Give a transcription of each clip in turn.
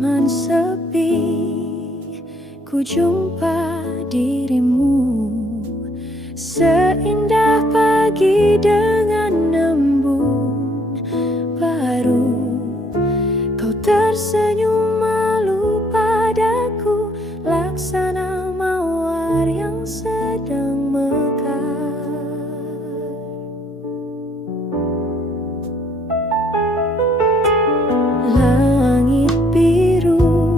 malam sepi, ku jumpa dirimu, seindah pagi dengan embun baru. Kau tersenyum malu padaku, laksana mawar yang sedang mekar. Langit biru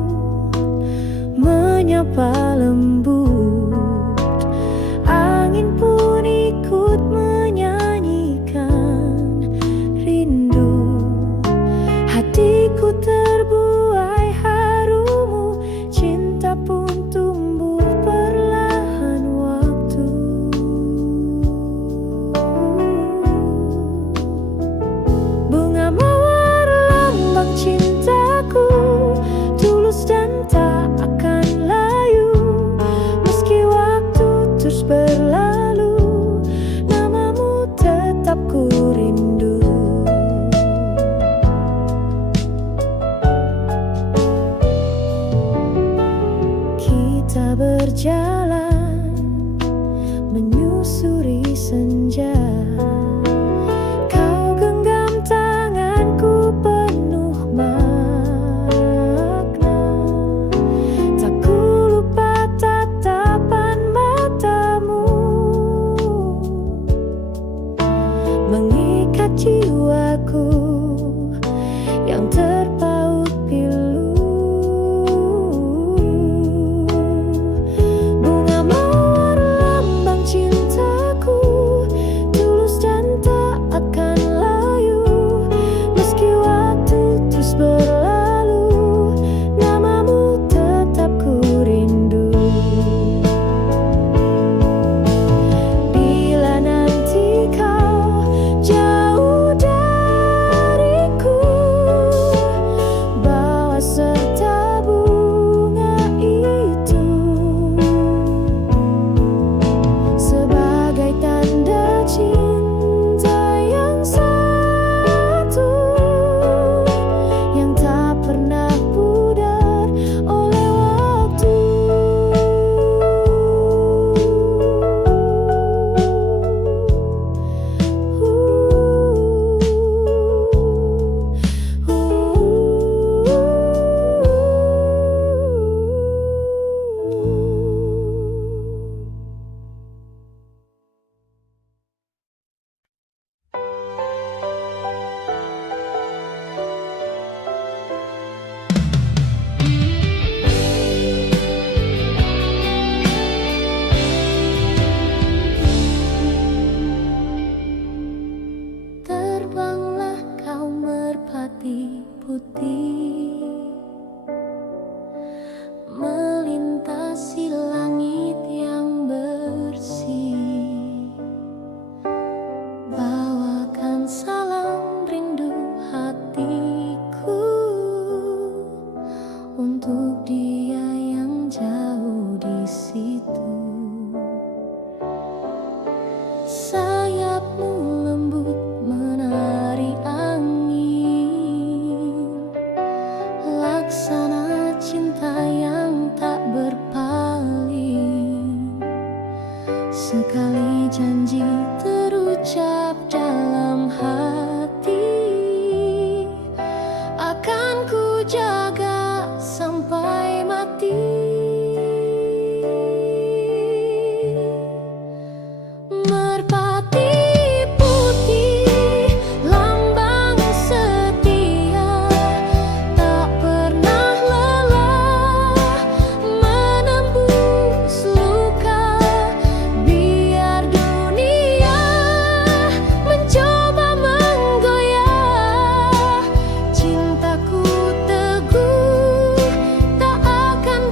menyapa lembut, angin pun ikut menyanyikan rindu. Hatiku terbuai harumu, cinta pun tumbuh perlahan waktu. Bunga mawar lambang cintaku, tulus dan tak akan layu. Meski waktu terus berlalu, namamu tetap ku rindu. Kita berjalan menyusuri senja, kau genggam tanganku penuh makna. Tak ku lupa tatapan matamu, mengikat jiwaku yang terpaut pilu. Bunga mawar lambang cintaku, tulus dan tak akan layu. Meski waktu terus berlalu, namamu tetap ku rindu. Bila nanti kau jauh dariku, bawa serta bunga itu sebagai tanda cinta yang satu, yang tak pernah pudar oleh waktu. Terbanglah kau merpati putih, melintasi langit yang bersih. Bawakan salam rindu hatiku untuk dia yang jauh di situ. Sayapmu lembut menari angin, laksana cinta yang tak berpaling. Sekali janji terucap dalam hati, akan ku jaga sampai mati. Merpati putih, lambang setia, tak pernah lelah menembus luka. Biar dunia mencoba menggoyah, cintaku teguh tak akan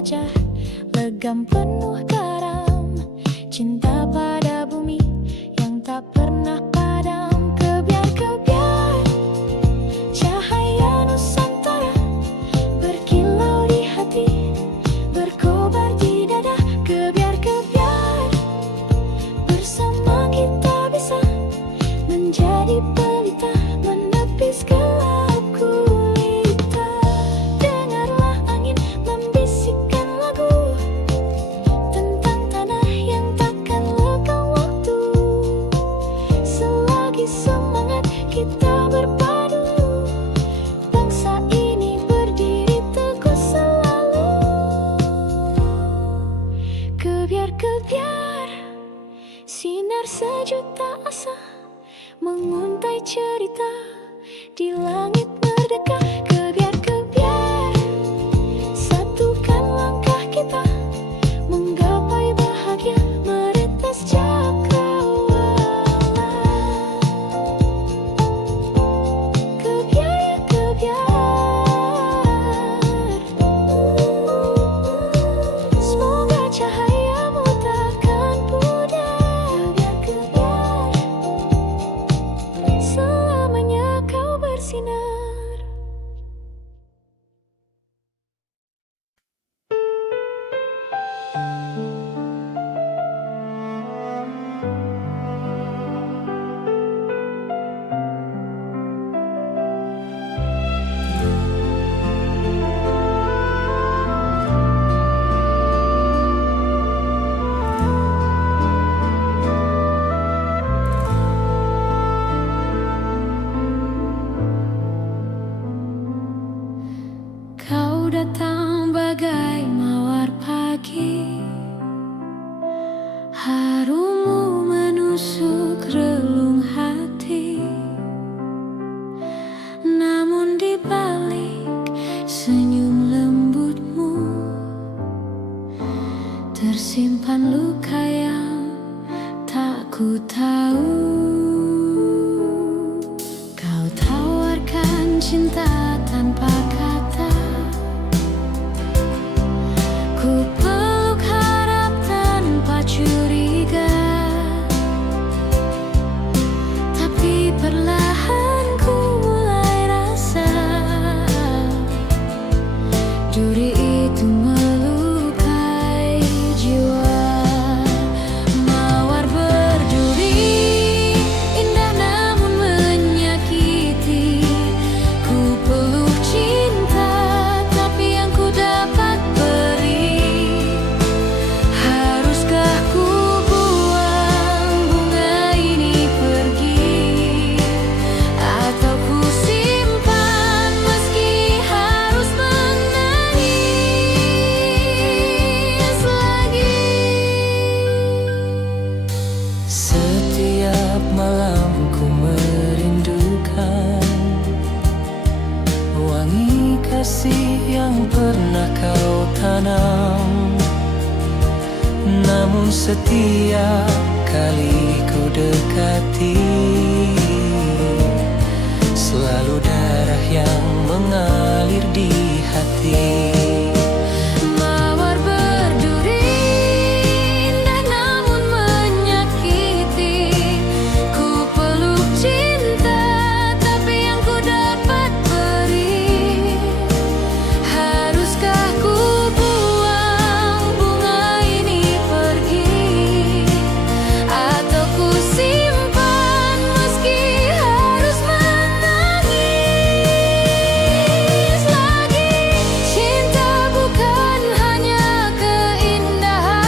wajah legam penuh garam, cinta pada bumi yang tak pernah padam. Kebiar-kebiar cahaya Nusantara berkilau di hati, berkobar di dada. Kebiar-kebiar bersama kita bisa menjadi pelita, menepis gelap gulita. Dengarlah angin membisikkan lagu tentang tanah yang takkan lekang waktu. Selagi semangat kita berpadu, bangsa ini berdiri teguh selalu. Kebiar-kebiar sinar sejuta asa menguntai cerita di langit merdeka. Kebiar-kebiar satukan langkah kita menggapai bahagia, meretas cakrawala. Kebiar-kebiar, semoga cahayamu takkan pudar. Kebiar-kebiar, selamanya kau bersinar. Kau datang bagai mawar pagi, harummu menusuk relung hati. Namun di balik senyum lembutmu tersimpan luka yang tak ku tahu. Kau tawarkan cinta tanpa kata, ku peluk harap tanpa curiga. Tapi perlahan ku mulai rasa duri itu melukai jiwa. Mawar berduri indah namun menyakiti, ku peluk cinta tapi yang ku dapat beri. Haruskah ku buang bunga ini pergi, atau ku simpan meski harus menangis lagi? Setiap malam ku merindukan wangi kasih yang pernah kau tanam. Namun setiap kali ku dekati, selalu darah yang mengalir di hati. Mawar berduri indah namun menyakiti, ku peluk cinta tapi yang ku dapat beri. Haruskah ku buang bunga ini pergi, atau ku simpan meski harus menangis lagi? Cinta bukan hanya keindahan,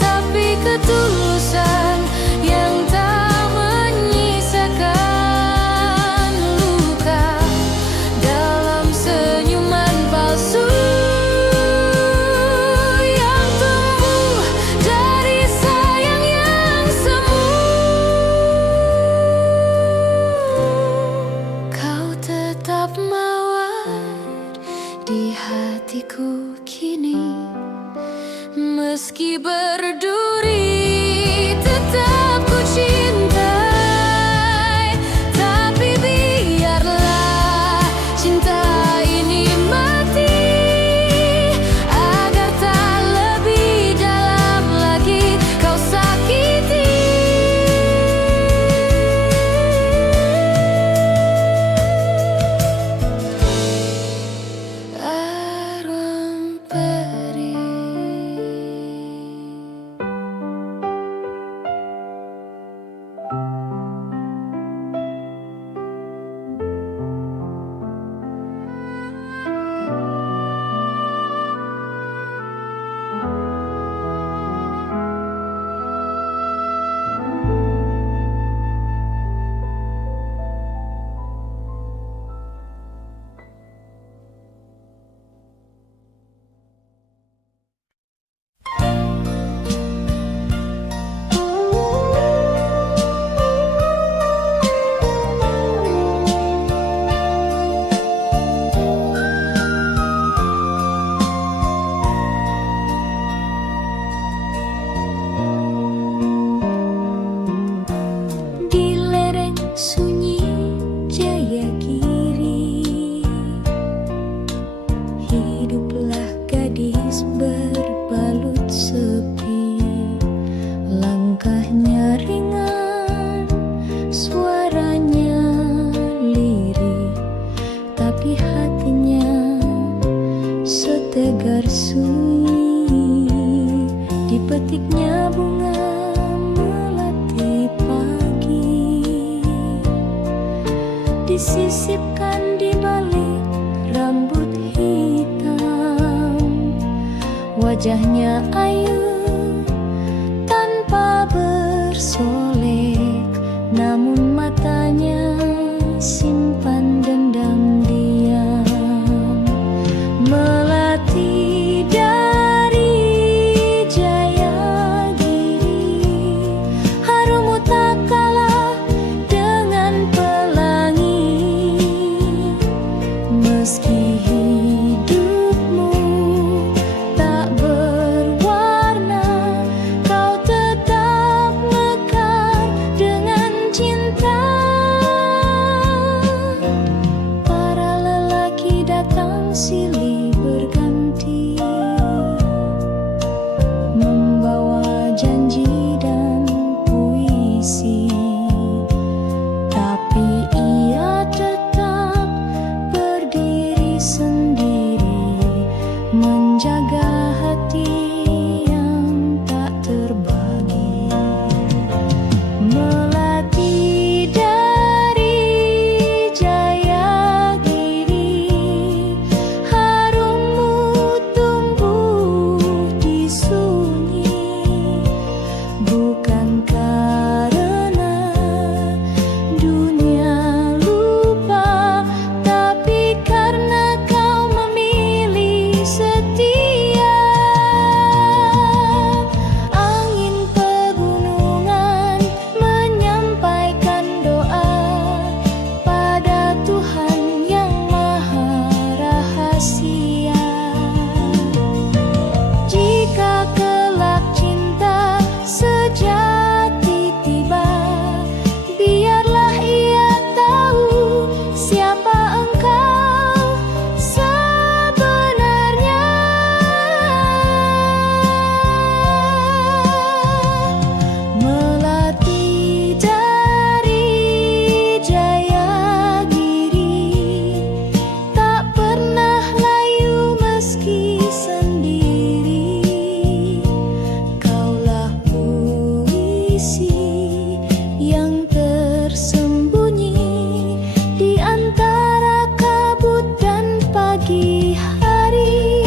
tapi ketulusan yang tak menyisakan luka dalam senyuman palsu yang tumbuh dari sayang yang semu. Kau tetap mawar di hatiku kini, meski berduri tetap ku cintai. Tapi biarlah cinta ini mati, lemas berbalut sepi. Langkahnya ringan, suaranya lirih, tapi hatinya setegar sunyi. Dipetiknya bunga melati pagi, disisipkan di balik rambut hitam. Wajahnya ayu tanpa bersolek, namun matanya simpan dendam diam. Melati dari Jayagiri, harummu tak kalah dengan pelangi. Meski hidupmu tak berwarna, kau tetap mekar dengan cinta. Para lelaki datang silih berganti, membawa janji dan puisi, tapi ia tetap berdiri sendiri, menjaga hati yang tak terbagi. Melati dari Jayagiri, harummu tumbuh di sunyi, bukan karena dunia lupa, tapi karena kau memilih setia. Angin pegunungan menyampaikan doa pada Tuhan yang maha rahasia. Jika kelak cinta sejati tiba, biarlah ia tahu siapa engkau sebenarnya. Melati dari Jayagiri, tak pernah layu meski sendiri. Kaulah puisi yang tersembunyi di antara kabut dan pagi hari.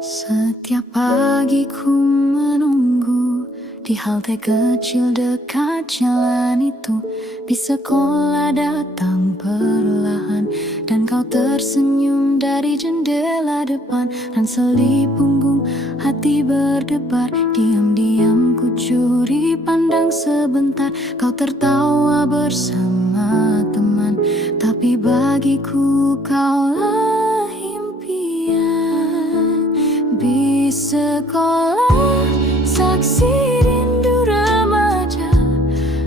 Setiap pagi ku menunggu di halte kecil dekat jalan itu. Bis sekolah datang perlahan, dan kau tersenyum dari jendela depan. Ransel punggung, hati berdebar, diam-diam ku curi pandang sebentar. Kau tertawa bersama teman, tapi bagiku kaulah impian. Bis sekolah, saksi rindu remaja,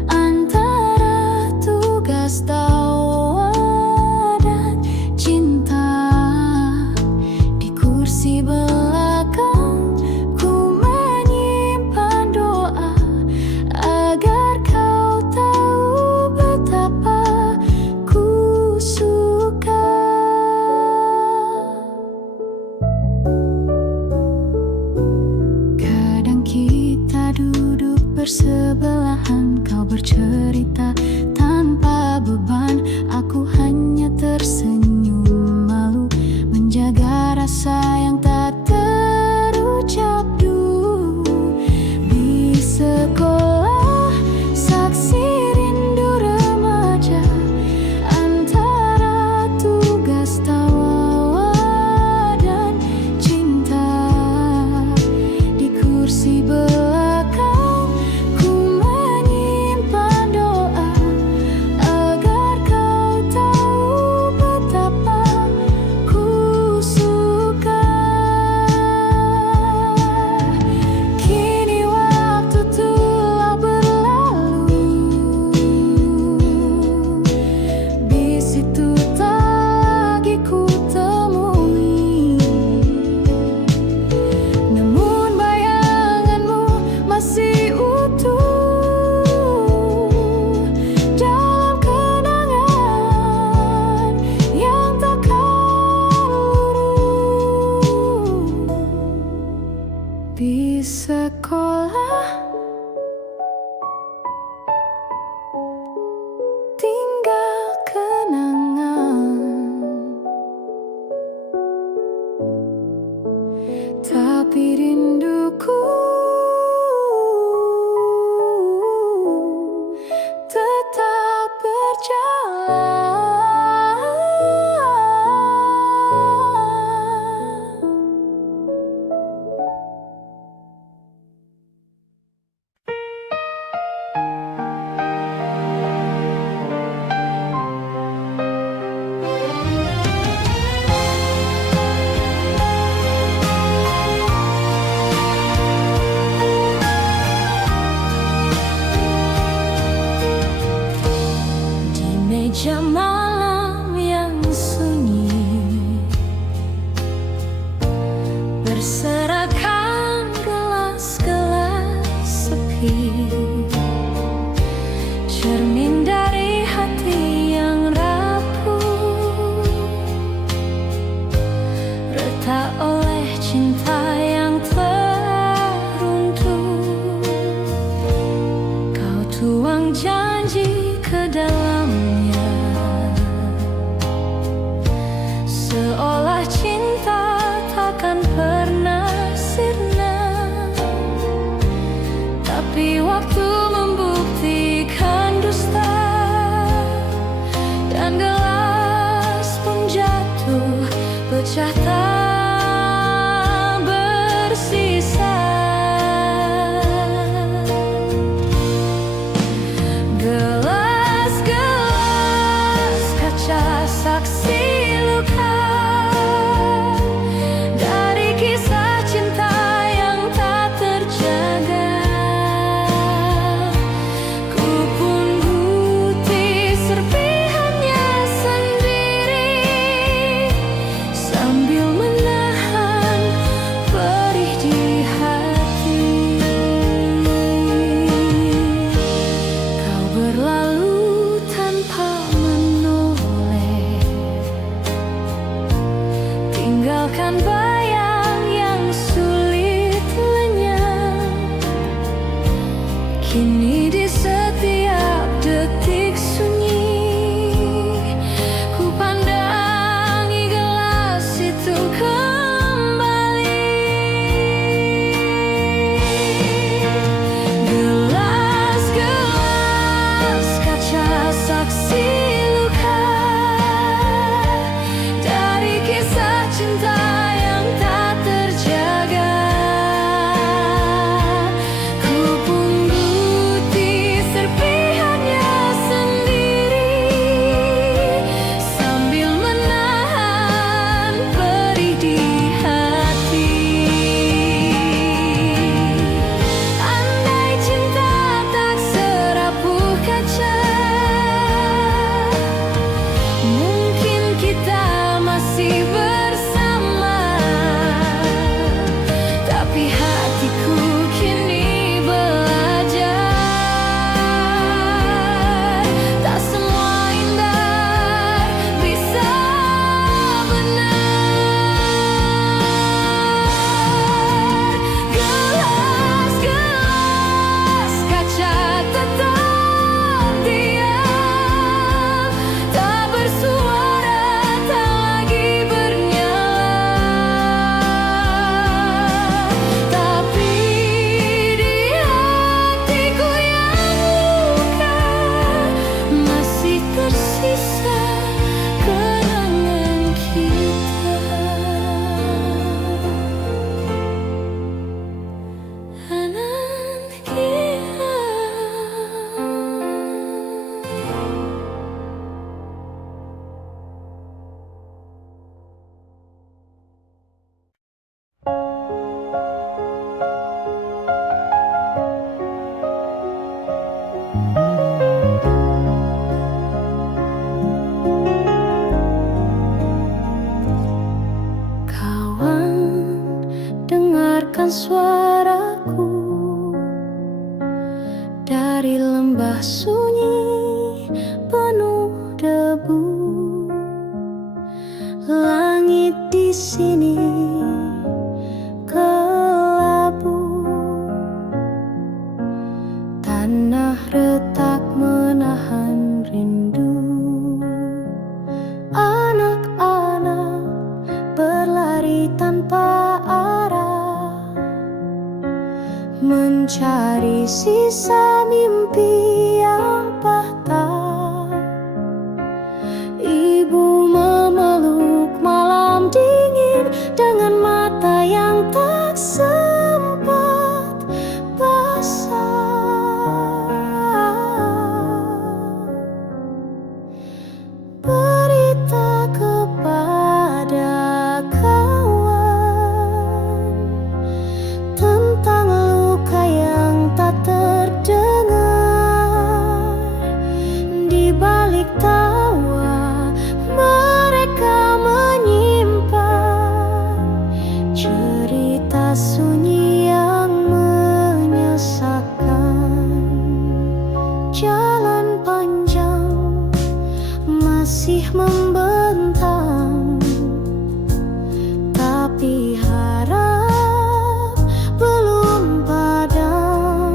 antara tugas tawa dan cinta. Di kursi belakang ku menyimpan doa, agar kau tahu betapa ku suka. Kadang kita duduk bersebelahan, kau bercerita tanpa beban, aku hanya tersenyum malu, menjaga rasa yang tak terucap dulu. Di sekolah, saksi rindu remaja, antara tugas tawa dan berserakan gelas-gelas sepi, cermin dari hati yang rapuh, retak oleh cinta yang teruntuk. Kau tuang janji ke dalamnya, seolah cinta takkan pernah sirna. Tapi waktu membuktikan dusta, dan gelas pun jatuh pecah tak bersisa. Gelas-gelas kaca saksi luka dari kisah cinta yang tak terjaga. Ku pun putih serpihannya sendiri, sambil menahan perih di hati. Kau berlalu tanpa menoleh, tinggalkan bayang yang sulit lenyap. Kini di setiap detik sunyi, ku pandangi gelas itu kembali. Gelas-gelas kaca saksi luka dari kisah cinta yang tak terjaga. Ku pun putih serpihannya sendiri, sambil menahan perih di hati. Andai cinta tak serapuh kaca, mungkin kita masih bersama. Tapi hatiku kini belajar, tak semua indah bisa benar. Gelas-gelas kaca tetap diam, tak bersuara, tak lagi bernyala. Tapi di hatiku yang luka masih tersisa kenangan kita. Kawan, dengarkan suaraku dari lembah sunyi penuh debu. Langit di sini kelabu, tanah retak menahan rindu. Anak-anak berlari tanpa arah, mencari sisa mimpi yang patah. Ibu memeluk malam dingin dengan mata yang tak sempat basah. Berita kepada kawan tentang luka yang tak terdengar. tengah sunyi yang menyesakan. Jalan panjang masih membentang, tapi harap belum padam.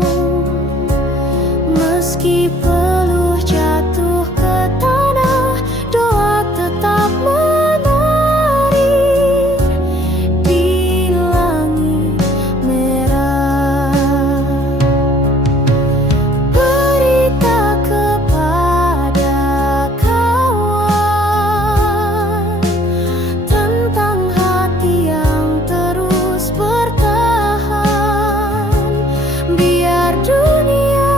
Meski peluh jatuh ke tanah, doa tetap mengalir di langit merah. Berita kepada kawan tentang hati yang terus bertahan. Biar dunia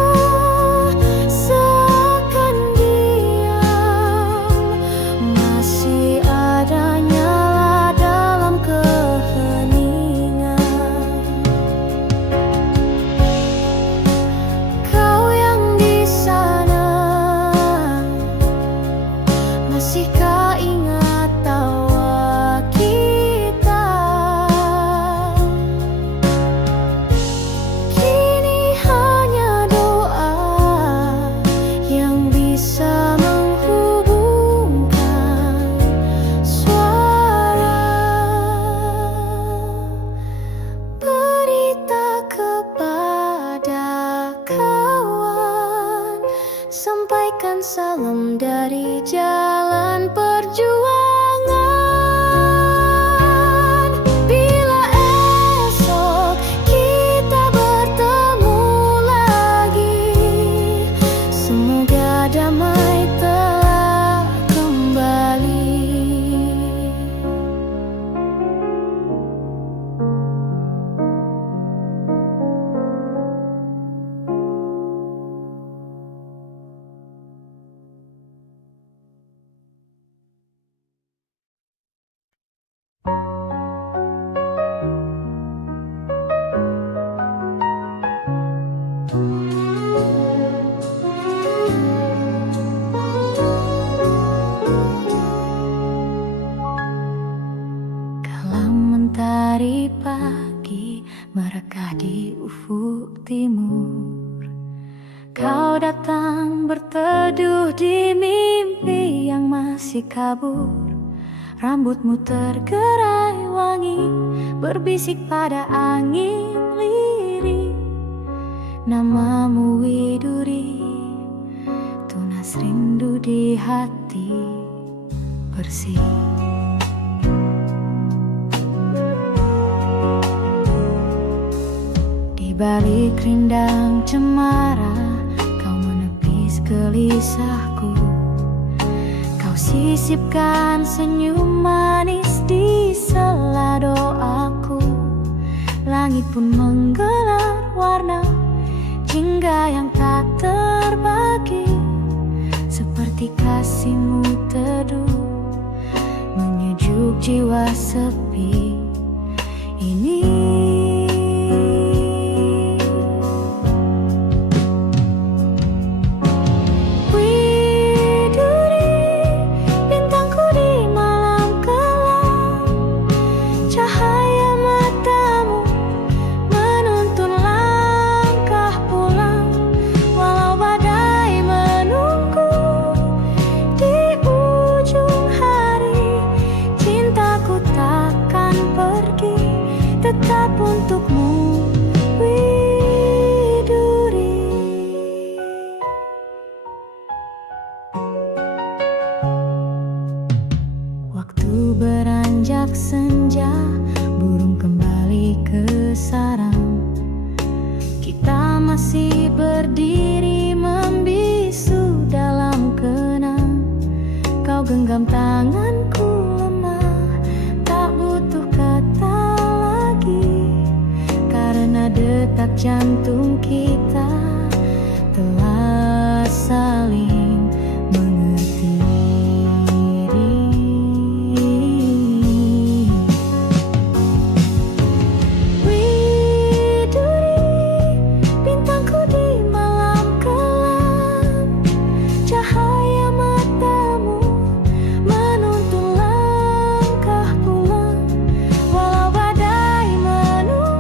seakan diam, masih ada nyala dalam keheningan. Kau yang di sana, masihkah ingat tawa kita? Kini hanya doa yang bisa menghubungkan suara. Berita kepada kawan, sampaikan salam dari jalan perjuangan. Bila esok kita bertemu lagi, semoga damai telah kembali. Kala mentari pagi merekah di ufuk timur, kau datang berteduh di mimpi yang masih kabur. Rambutmu tergerai wangi, berbisik pada angin lirih. Namamu Widuri, tunas rindu di hati bersih. Di balik rindang cemara, kau menepis gelisahku. Kau sisipkan senyum manis di sela doaku. Langit pun menggelar warna jingga yang tak terbagi, seperti kasihmu teduh menyejuk jiwa sepi ini. Tetap untukmu, Widuri. Waktu beranjak senja, burung kembali ke sarang. Kita masih berdiri membisu dalam kenang. Kau genggam tanganku lemah, tak butuh kata, karena detak jantung kita telah saling mengerti. Widuri, bintangku di malam kelam, cahaya matamu menuntun langkah pulang. Walau badai menunggu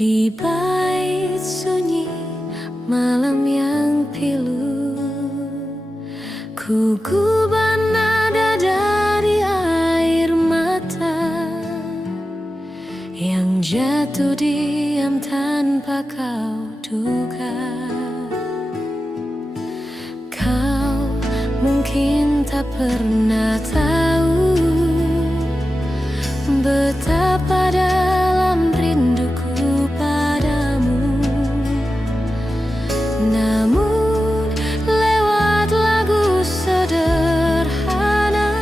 Di bait sunyi malam yang pilu, ku gubah nada dari air mata yang jatuh diam tanpa kau duga. Kau mungkin tak pernah tahu betapa dalam rinduku padamu. Namun lewat lagu sederhana,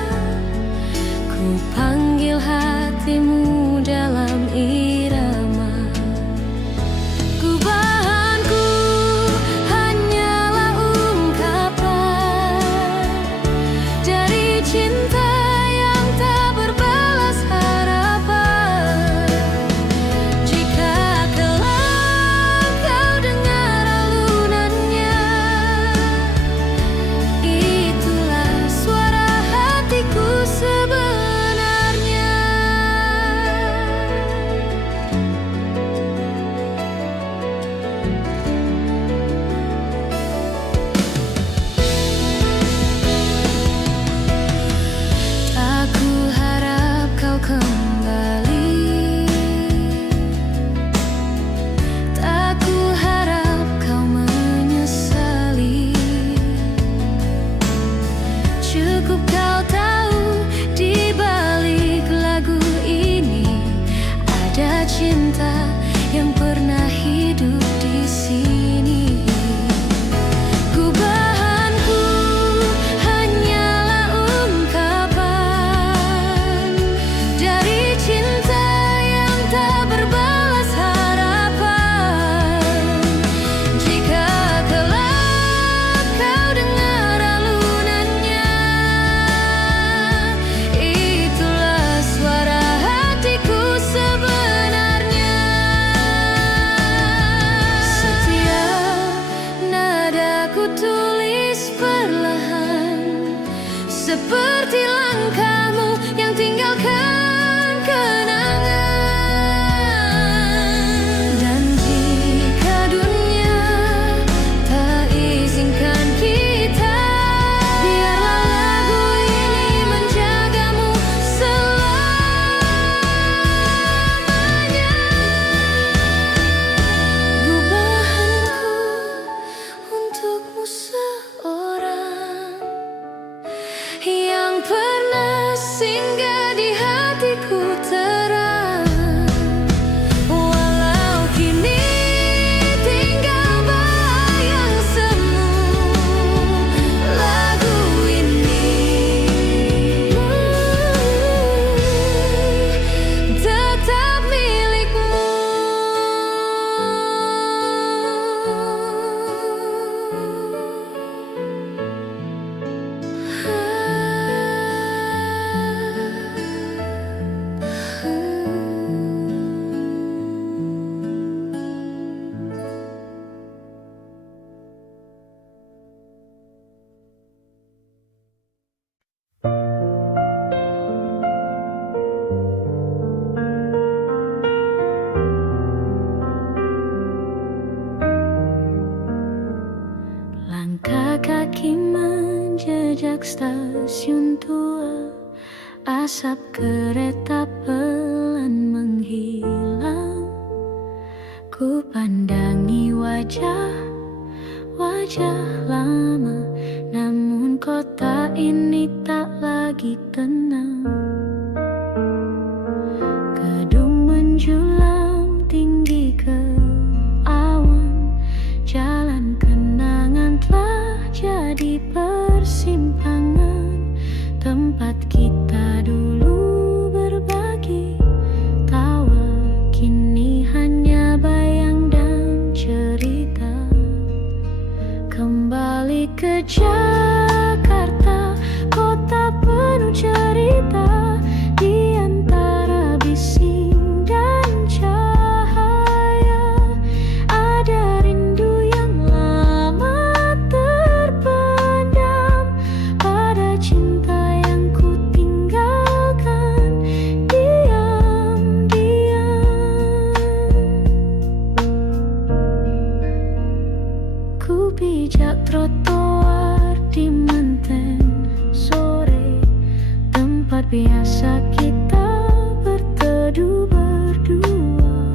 ku panggil hatimu dalam irama. Gubahanku hanyalah ungkapan dari cinta yang tak berbalas harapan. Jika kelak kau dengar alunannya, itulah suara hatiku sebenarnya. Tak ku harap kau kembali, tak ku harap kau menyesali. Cukup kau tahu di balik lagu ini ada cinta yang pernah hidup di sini. Gubahanku hanyalah ungkapan dari cinta yang tak berbalas harapan. Jika kelak kau dengar alunannya, itulah suara hatiku sebenarnya. Setiap nada ku tulis perlahan, seperti langkahmu yang tinggalkan kenangan. Dan jika dunia tak izinkan kita, biarlah lagu ini menjagamu selamanya. Gubahanku untukmu seorang yang pernah singgah di hatiku terang. Walau kini tinggal bayang semu, lagu ini tetap milikmu. Langkah kaki menjejak stasiun tua, asap kereta pelan menghilang. Ku pandangi wajah lama, namun kota ini tak lagi tenang. Gedung menjulang tinggi ke awan, jalan kenangan telah jadi persimpangan tempat kita dulu berbagi tawa. Kini hanya bayang dan cerita. Kembali ke Jakarta, kota penuh cerita. Di antara bising dan cahaya, ada rindu yang lama terpendam pada cinta yang ku tinggalkan diam-diam. Ku pijak trotoar di Menteng sore, tempat biasa kita berteduh berdua.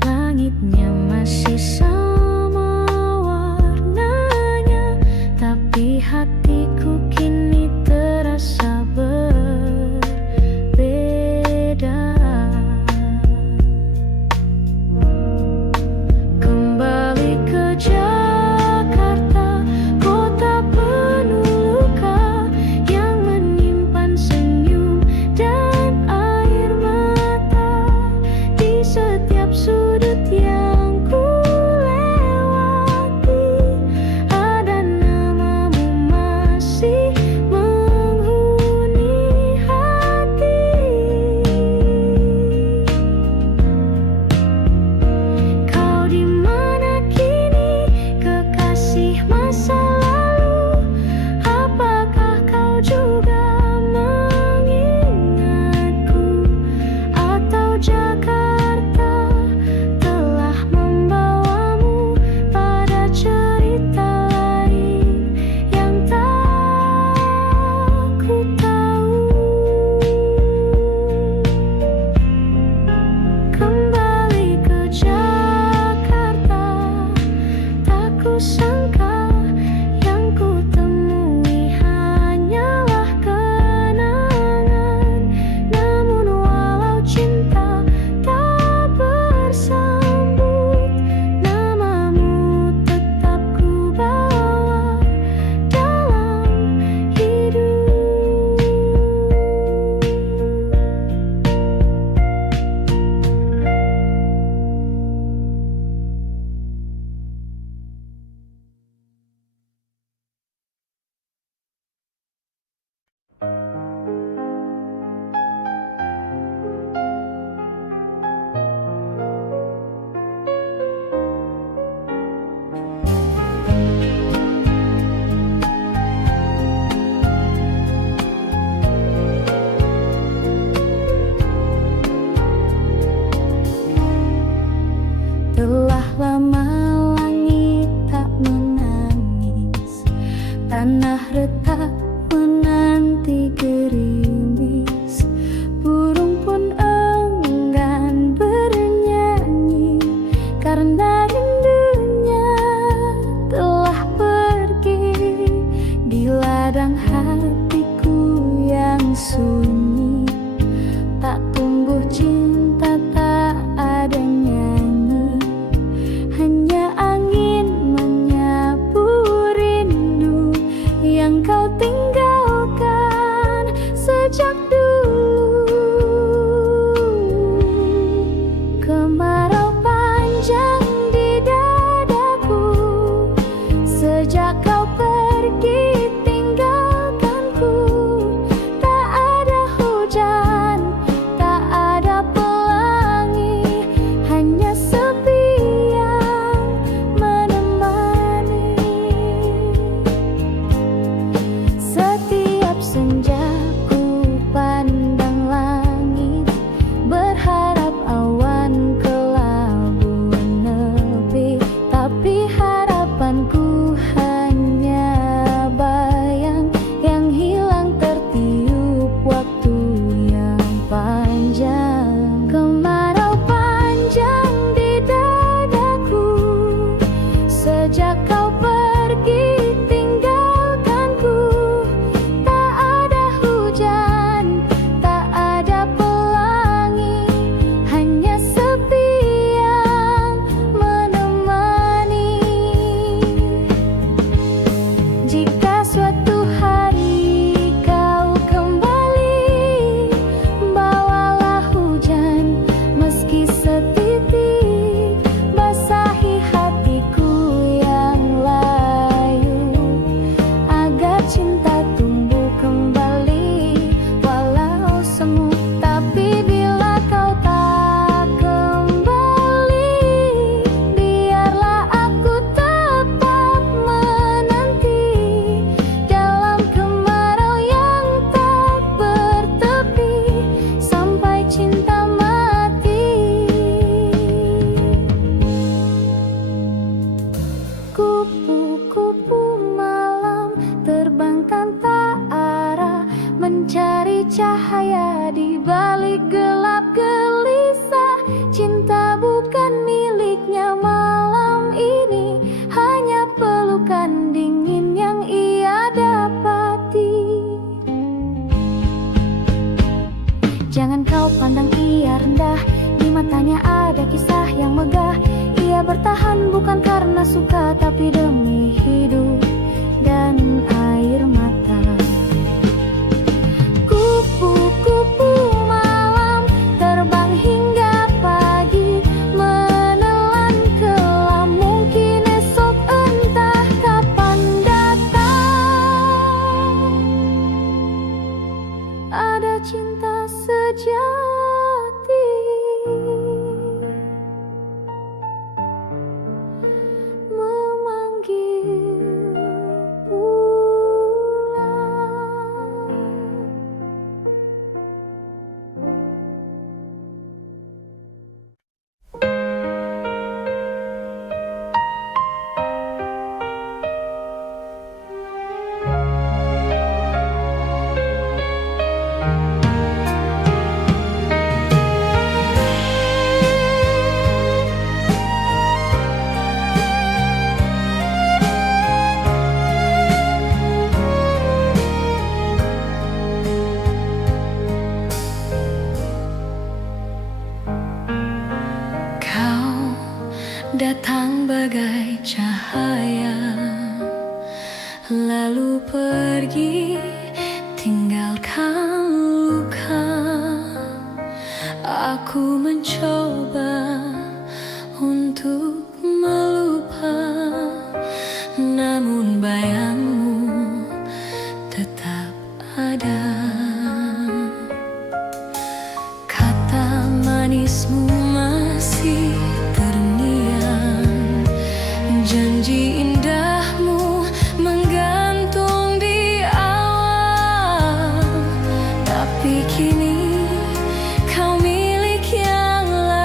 Langitnya masih sama warnanya, tapi hatiku kini terasa berbeda. Kembali ke Jakarta, kota penuh luka yang menyimpan senyum dan air mata. Di setiap sudut yang ku lewati, ada namamu masih menghuni hati. Kau di mana kini, kekasih masa lalu? Apakah kau juga mengingatku? Atau Jakarta telah membawamu pada cerita lain yang tak ku tahu? Kembali ke Jakarta, tak kusangka yang ku temui hanyalah kenangan. Namun walau cinta tak bersambut, namamu tetap ku bawa dalam hidup. Telah lama langit tak menangis, tanah retak menanti gerimis. Burung pun enggan bernyanyi karena rindunya telah pergi. Di ladang hatiku yang sunyi, tak tumbuh cinta, tak ada nyanyi. Hanya angin menyapu rindu yang kau tinggalkan sejak dulu. Kemarau panjang di dadaku sejak kau pergi tinggalkanku. Tak ada hujan, tak ada pelangi, hanya sepi yang menemani. Setiap senja ku pandang langit, berharap awan kelabu menepi, tapi harapanku hanya bayang yang hilang tertiup waktu yang panjang. Kemarau panjang di dadaku sejak kau pergi tinggalkanku. Tak ada hujan, tak ada pelangi, hanya sepi yang menemani. Jika suatu hari kau kembali, bawalah hujan meski setitik, basahi hatiku yang layu agar cinta tumbuh kembali. Walau semu, tapi bila kau tak kembali, biarlah aku tetap menanti dalam kemarau yang tak bertepi sampai cinta mati. Ku kupu malam terbang tanpa arah, mencari cahaya di balik gelap gelisah. Cinta bukan miliknya malam ini, hanya pelukan dingin yang ia dapati. Jangan kau pandang ia rendah, di matanya ada kisah yang megah. Ia bertahan bukan karena suka, tapi demi hidup dan air mata. Kupu-kupu malam terbang hingga pagi, menelan kelam, mungkin esok entah kapan datang. Ada cinta sejati memanggil pulang. Kau datang bagai cahaya, lalu pergi tinggalkan luka. Aku mencoba untuk melupa, namun bayangmu tetap ada. Kata manismu masih terngiang, janji indahmu menggantung di awal. Tapi kini kau milik yang lain.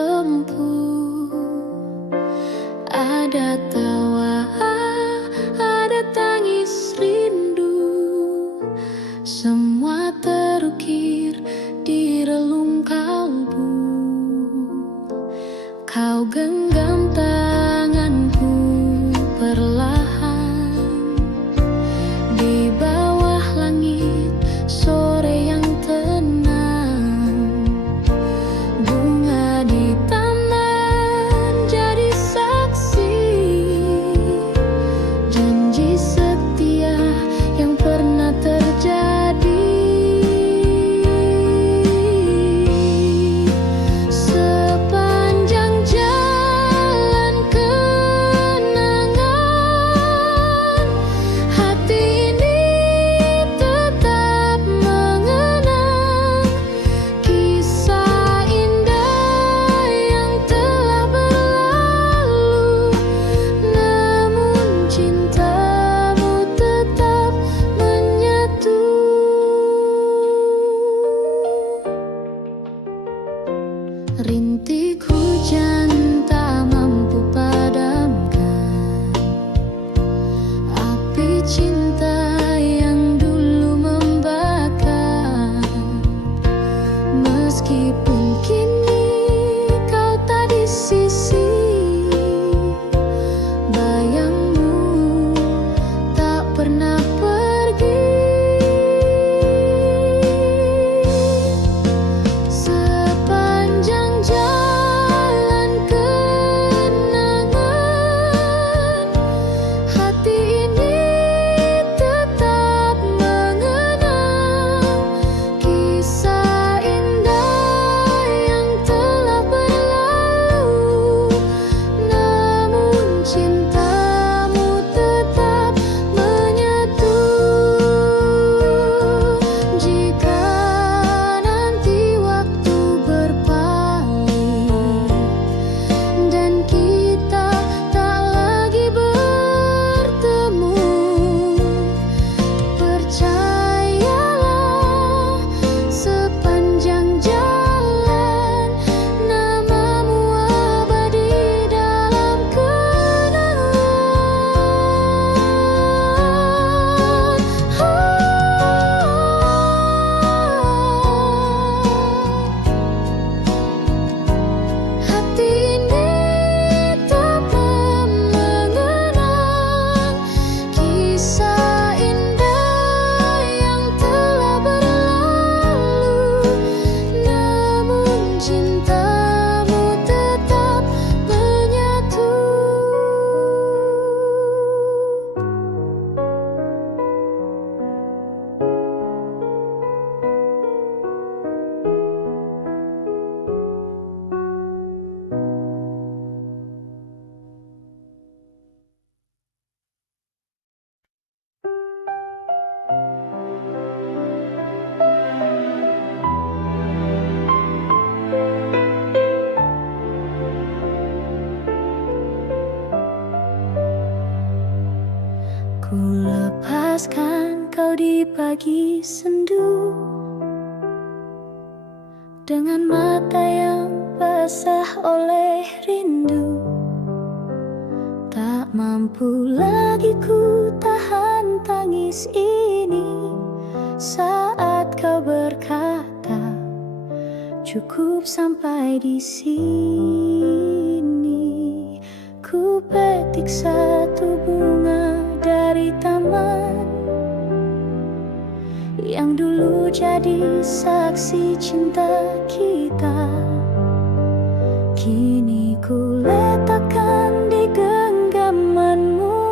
tempuh. Ada tawa, ada tangis rindu, semua terukir di relung kalbu. Kau genggam tanganku perlahan di bawah langit sore yang tenang. Bunga di taman jadi saksi janji setia yang pernah terjadi. Sepanjang jalan kenangan, hati ini tetap mengenang kisah indah yang telah berlalu. Namun cintamu tetap menyatu. Rintik hujan tak mampu padamkan api cinta yang dulu membakar. Meskipun kini kau tak di sisi, bayangmu tak pernah pergi. Sepanjang jalan kenangan, hati ini tetap mengenang kisah indah yang telah berlalu. Namun cintamu tetap menyatu. Jika nanti waktu berpaling dan kita tak lagi bertemu, percayalah sepanjang jalan namamu abadi dalam kenangan. Hati ini tetap mengenang kisah indah yang telah berlalu. Namun cintamu tetap menyatu. Ku lepaskan kau di pagi sendu dengan mata yang basah oleh rindu. Tak mampu lagi ku tahan tangis ini saat kau berkata cukup sampai di sini. Ku petik satu bunga dari taman yang dulu jadi saksi cinta kita. Kini ku letakkan di genggamanmu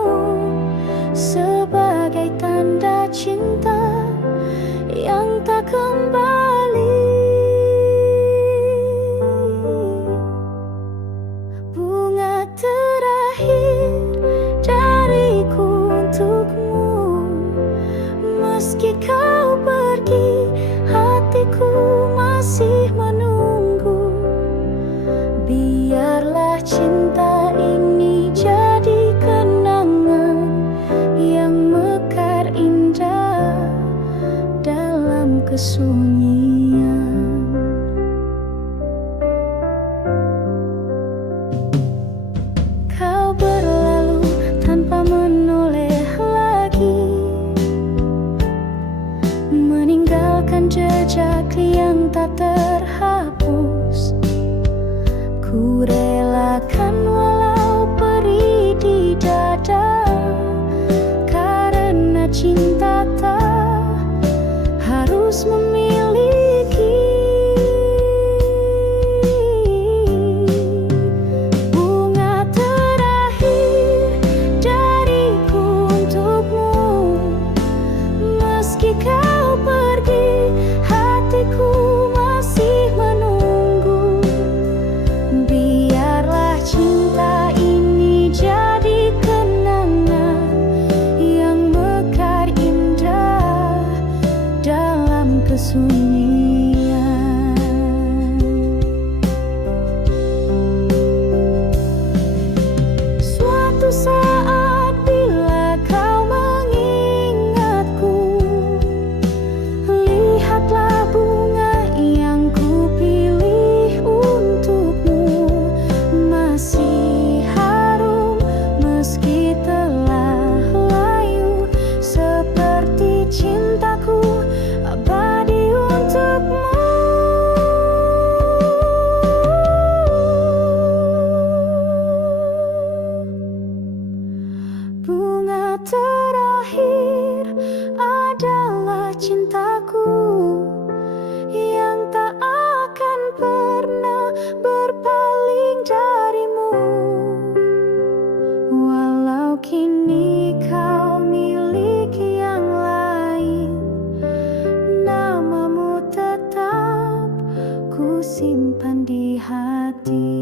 sebagai tanda cinta yang tak kembali. Bunga terakhir dariku untukmu. Meski kau pergi, hatiku masih menunggu. Biarlah cinta ini jadi kenangan yang mekar indah dalam kesunyian. terhapus. Ku relakan walau perih di dada, karena cinta tak harus memiliki. Bunga terakhir dariku untukmu, meski kau pergi, hatiku masih menunggu. Biarlah cinta ini jadi kenangan yang mekar indah dalam kesunyian. Suatu saat bila kau mengingatku, lihatlah bunga yang ku pilih untukmu, masih harum meski telah layu, seperti cintaku abadi untukmu. Bunga terakhir adalah cintaku yang tak akan pernah berpaling darimu. Walau kini kau miliki yang lain, namamu tetap ku simpan di hati.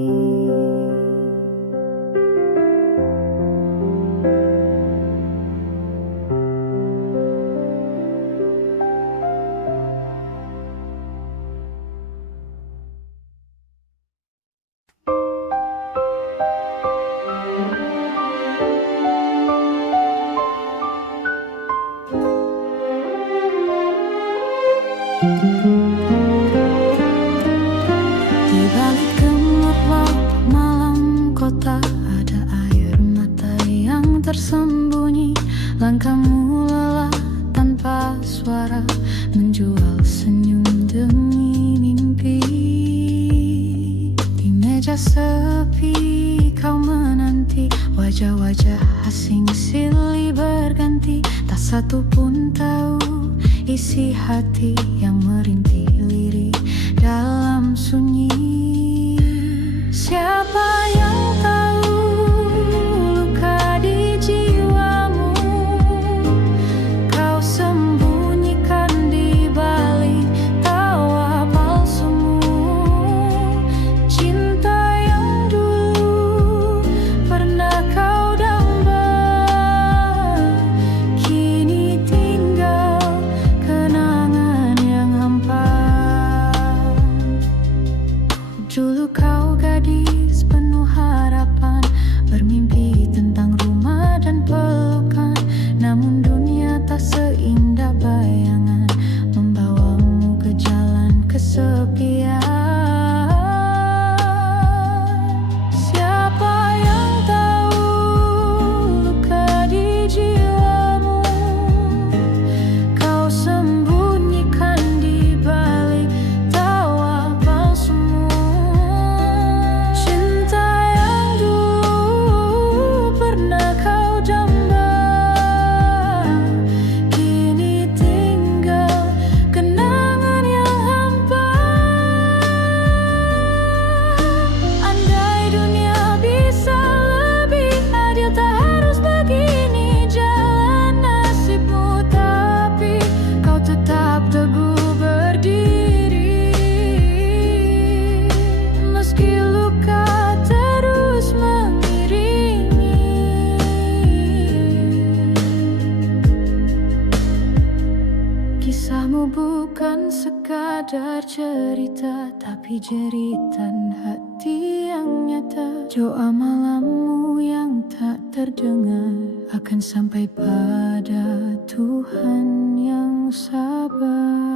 Di balik gemerlap malam kota, ada air mata yang tersembunyi. Langkahmu lelah tanpa suara, menjual senyum demi mimpi. Di meja sepi kau menanti, wajah-wajah asing silih berganti. Tak satu pun tahu isi hati yang merintih lirik dalam sunyi. Siapa yang tahu luka di jiwamu, kau sembunyikan di balik tawa palsumu. Cinta yang dulu pernah kau damba, kini tinggal kenangan yang hampa. Dulu kau gadis penuh harapan, bermimpi tentang rumah dan pelukan. Namun dunia tak seindah bayangan, membawamu ke jalan kesepian. Siapa yang tahu luka di jiwamu, kau sembunyikan di balik tawa palsumu. Cinta yang dulu pernah kau damba, kini tinggal kenangan yang hampa. Andai dunia bisa lebih adil, tak harus begini jalan nasibmu. Tapi kau tetap teguh berdiri, meski luka terus mengiringi. Kisahmu bukan sekadar cerita, tapi jeritan hati yang nyata. Doa malammu yang tak terdengar akan sampai pada Tuhan yang sabar.